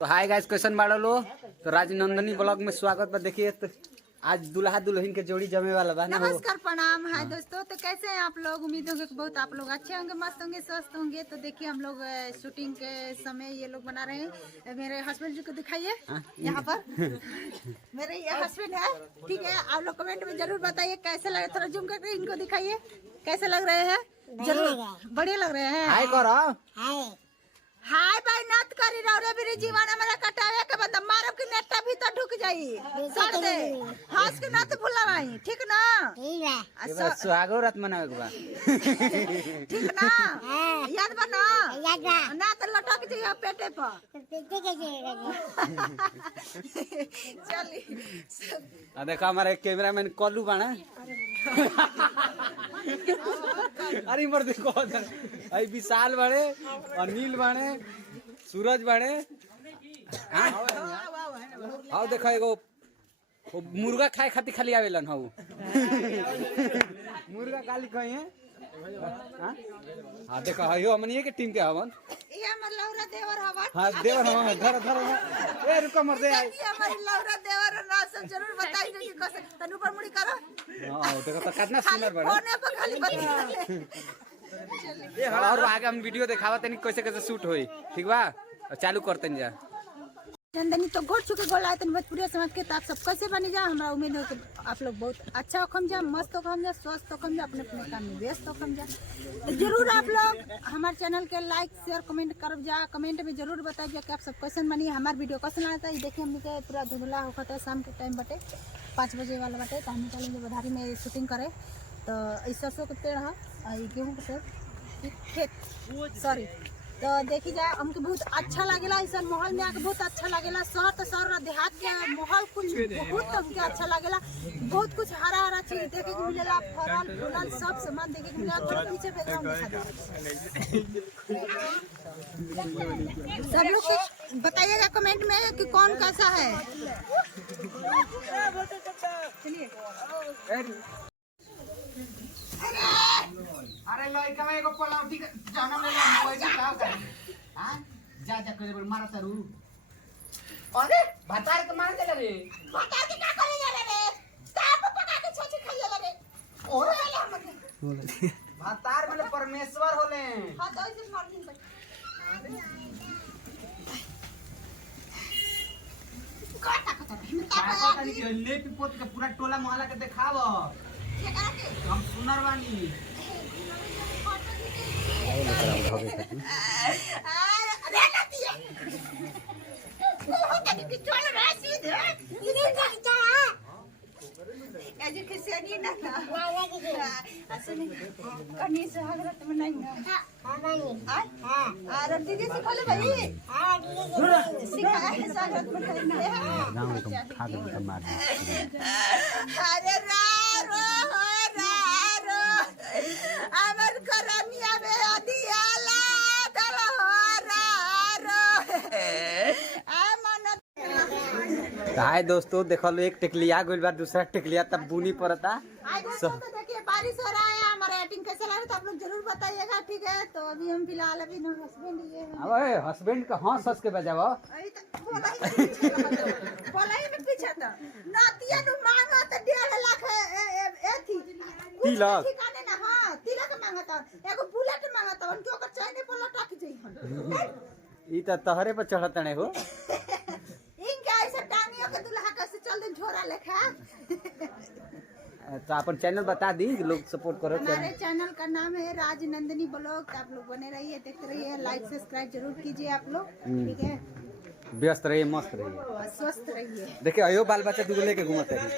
तो hi guys, question बाड़ो लो। तो राजनंदनी ब्लॉग में स्वागत बा। देखिए तो आज दुल्हा दुल्हन के जोड़ी जमे वाला बा ना। नमस्कार, प्रणाम। हाय दोस्तों, तो कैसे हैं आप लोग? उम्मीद होंगे कि बहुत आप लोग अच्छे होंगे, मस्त होंगे, स्वस्थ होंगे। तो देखिए हम लोग शूटिंग के समय ये लोग बना रहे हैं। मेरे हस्बैंड जी को दिखाइए यहाँ पर। मेरे ये हस्बैंड है, ठीक है। आप लोग कमेंट में जरूर बताइए कैसे लगे। थोड़ा जूम करके इनको दिखाइए कैसे लग रहे हैं। जरूर बढ़िया लग रहे हैं। हाय करो। हाय भाई, नत करी रौरे मेरे जीवन हमरा कटावे के बंद मारब के नेटा भीतर ढुक जाई सर दे। हंस के नत भुलावाई, ठीक ना? ठीक है। ये सुहागो रात मनावे के बा। ठीक ना? याद बना याद बा। ना तो लटक जाइए पेटे पर। चली देखो हमारे कैमरामैन कल्लू बाना। अरे मर देखो आई विशाल बाड़े, अनिल बाड़े, सूरज बाड़े। आओ देखो एगो मुर्गा खाए खातिर खाली आवेलन हऊ। मुर्गा खाली खाई है। हाँ देखो हयो हमनी के टीम के हवन। ये हमर लौरा देवर हवन। हाँ देवर हवन। धर धर ए रुको मर दे। ये हमर लौरा देवर ना सब जरूर बताई दे कि कैसे तनु पर मुड़ी करो। हां देखो तो कितना सुंदर बड़ा। फोन पे खाली बता। और आगे हम वीडियो दिखावा तनी कैसे कैसे शूट होई, ठीक बा? चालू करते जा। नंदनी तो गोड़ चुके गोल आयतन भोजपुरी समाज के आप सब कैसे बनी जा। हमरा उम्मीद है कि आप लोग बहुत अच्छा होखम जा, मस्त होखम जा, स्वस्थ होखम जा, अपने अपने काम में व्यस्त होखम जा। तो जरूर आप लोग हमारे चैनल के लाइक शेयर कमेंट करब जा। कमेंट में जरूर बताइए जा कि आप सब कैसे बनी, हमारे वीडियो कैसे लगता है। देखिए हमने के पूरा धुंधला होता है, शाम के टाइम बटे 5 बजे वाला बटे। तो हम निकालेंगे बधारी में शूटिंग करे। तो इस सरसों के पेड़ है, गेहूँ के पेड़, खेत सॉरी। तो देखी जाए हमके बहुत अच्छा लगेला। इस माहौल में आके बहुत अच्छा लगेला। शहर तो शहर, देहात के माहौल कुछ बहुत हमके अच्छा लगेला। बहुत कुछ हरा हरा चीज देखे के मिलेला, फल फूल सब सामान देखे के मिलेला। तो पीछे बैकग्राउंड सब लोग बताइएगा कमेंट में कि कौन कैसा है। चलिए अरे लइका में एगो पलाउटी जाना ले मोबाइल से का कर। हां जा जा करे मारा सरू। अरे भातार के मार देला रे। भातार के का करे जा रे? साफ पका के छोची खाइए रे। और वाला हमके भातार माने परमेश्वर होले। हां तो इसे मारनी पड़ी। का नहीं के ले पिपोत के पूरा टोला मोहल्ला के देखाव। हम सुनर बानी। हाय दोस्तों, देखो लो एक टिकलिया गोल बार दूसरा टिकलिया तब बुनी पड़ता। तो देखिए बारिश हो रहा है, हमारा एक्टिंग कैसा लग रहा है तो आप लोग जरूर बताइएगा, ठीक है। तो अभी हम फिलहाल अभी ना हस्बैंड ये है। अबे हस्बैंड का हंस के बजाओ। अभी तक बोला ही में पीछे था नातिया नु मांगा तो 1.5 लाख ए थी तिलक ठिकाने ना। हां तिलक मांगा था, एगो बुलेट मांगा था, उनके ओकर चैन पर लटक जई। ई त तहरे पर चढ़तने हो। इनके ऐसे टांगियों के दुल्हा कैसे चल दे झोरा लेखा। तो अपन चैनल बता दी, लोग सपोर्ट करो। हमारे चैनल का नाम है राजनंदनी ब्लॉग। आप लोग बने रहिए, देखते रहिए, लाइक सब्सक्राइब जरूर कीजिए आप लोग, ठीक है। व्यस्त रहिए, मस्त रहिए, स्वस्थ रहिए। देखिए अयो बाल बच्चा दूगो लेके घूमते हैं।